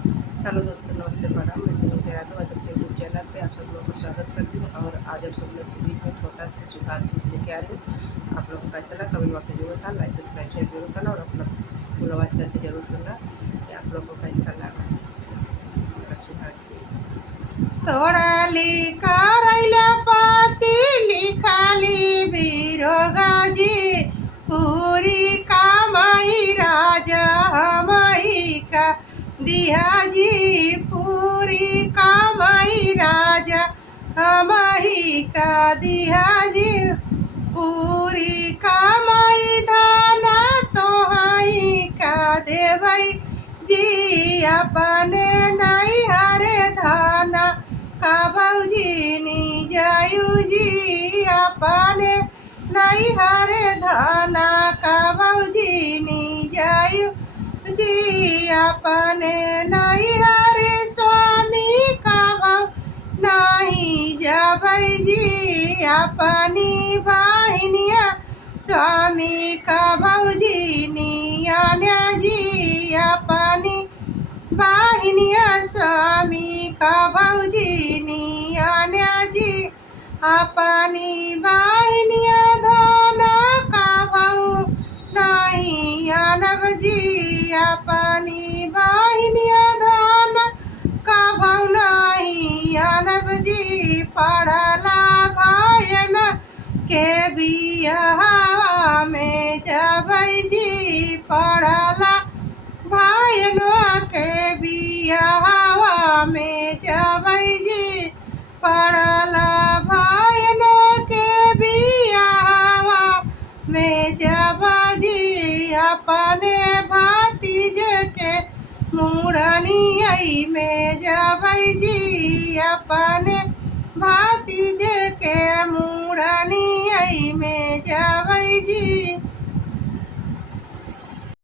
Hello दोस्तों, नमस्ते प्रणाम। मैं सुनील यादव आज अपने यूट्यूब चैनल पे आप सब लोगों को स्वागत करती हूँ। और आज आप सब लोग के बीच में छोटा सा सुधार लेके आ रही हूँ। आप लोगों को कैसा लगा कमेंट बॉक्स में जरूर बताना, लाइक सब्सक्राइब शेयर जरूर करना और अपना फुल आवाज़ करके जरूर सुनना कि आप लोगों को कैसा लगा मेरा सुधार। तोड़ा लिखा रैला पाती लिखाली बीरोगाजी पूरी कामाई राजा हमाई का दिहाजी पूरी कामाई राजा हमाई का दिहाजी पूरी कामाई धाना तोहाई का देवई जी अपने नहीं हरे धाना का भौजी नी जायु जी अपने नहीं हरे धाना का भौजी नी जायु जी अपने नहीं हरे स्वामी का भाव नहीं जबै जी अपनी वाहिनिया स्वामी का भौजी निया जी अपनी वाहिनिया स्वामी का भौजी निया जी अपनी वाहिनिया धाना का भाऊ नहीं आनब जी अपनी वाहिनिया धाना का भाऊ नहीं आनब जी पड़ला भायन के बियाह में जबै जी पड़ला भायनवा के बियाह में जबै जी पड़ला भायन के बियाह में जब जी अपने भातीज के मुड़निया में जबै जी अपने भातीज